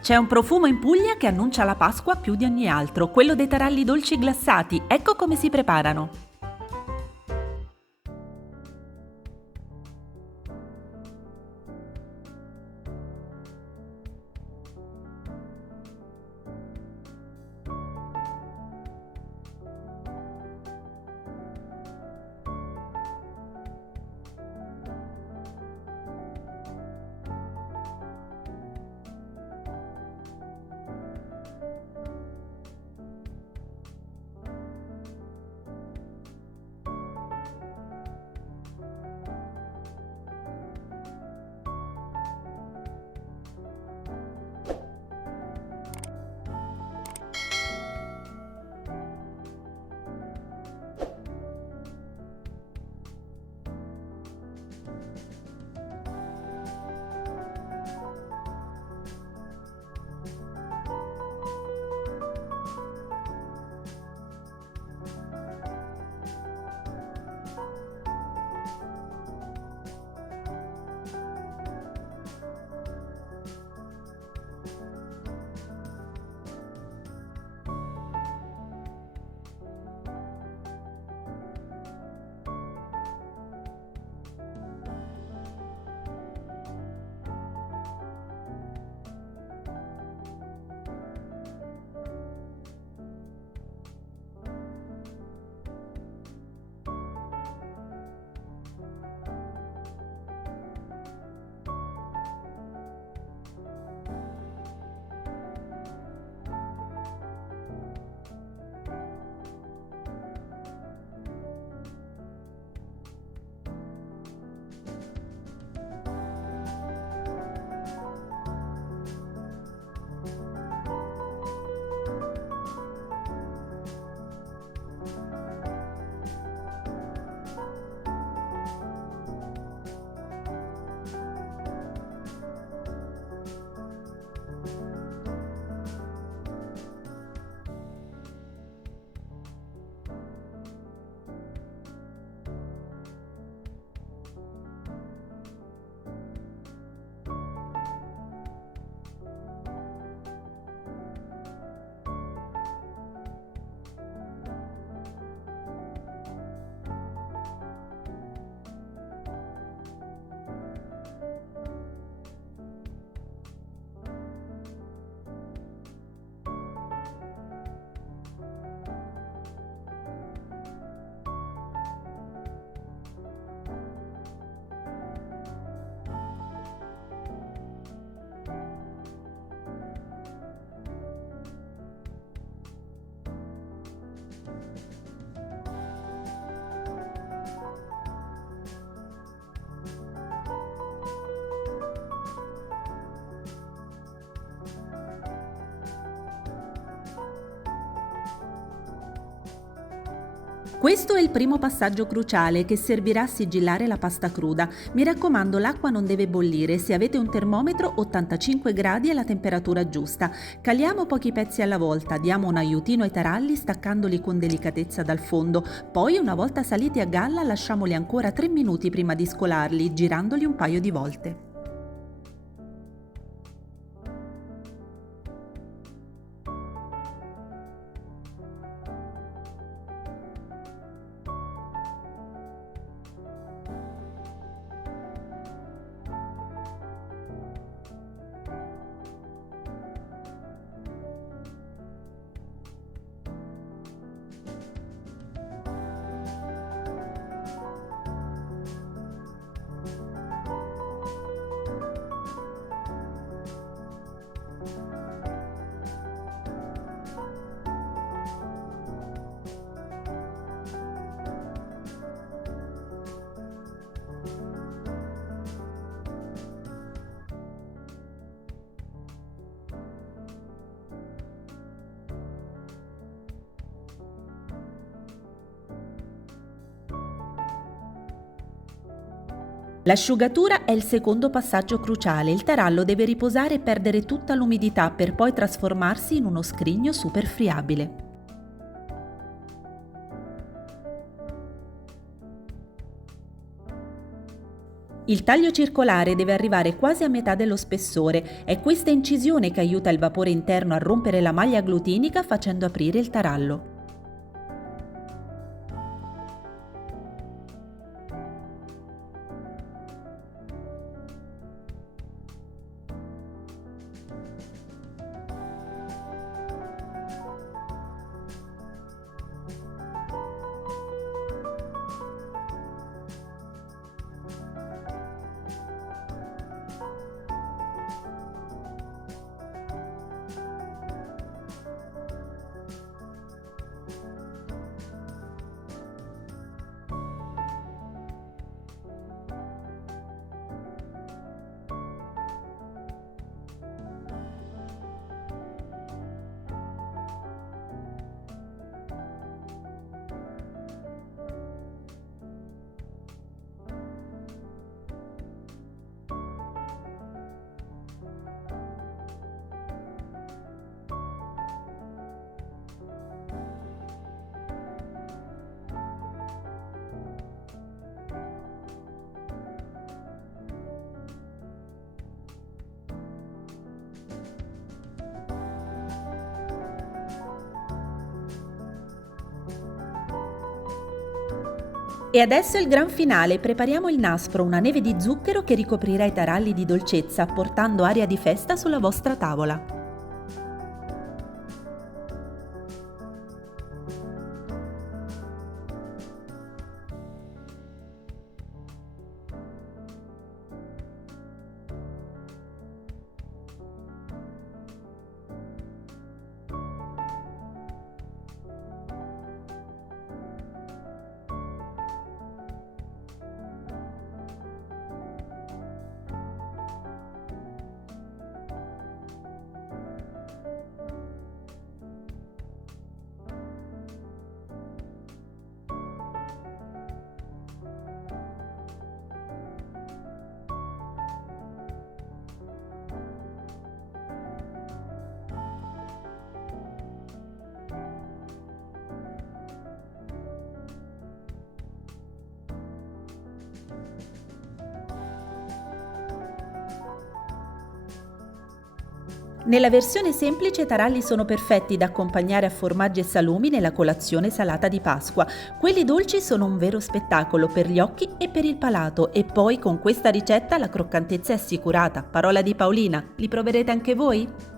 C'è un profumo in Puglia che annuncia la Pasqua più di ogni altro, quello dei taralli dolci glassati. Ecco come si preparano. Questo è il primo passaggio cruciale che servirà a sigillare la pasta cruda. Mi raccomando, l'acqua non deve bollire, se avete un termometro 85 gradi è la temperatura giusta. Caliamo pochi pezzi alla volta, diamo un aiutino ai taralli staccandoli con delicatezza dal fondo, poi una volta saliti a galla lasciamoli ancora 3 minuti prima di scolarli, girandoli un paio di volte. L'asciugatura è il secondo passaggio cruciale. Il tarallo deve riposare e perdere tutta l'umidità per poi trasformarsi in uno scrigno super friabile. Il taglio circolare deve arrivare quasi a metà dello spessore. È questa incisione che aiuta il vapore interno a rompere la maglia glutinica facendo aprire il tarallo. E adesso il gran finale, prepariamo il nastro, una neve di zucchero che ricoprirà i taralli di dolcezza, portando aria di festa sulla vostra tavola. Nella versione semplice i taralli sono perfetti da accompagnare a formaggi e salumi nella colazione salata di Pasqua. Quelli dolci sono un vero spettacolo per gli occhi e per il palato, e poi con questa ricetta la croccantezza è assicurata. Parola di Paolina, li proverete anche voi?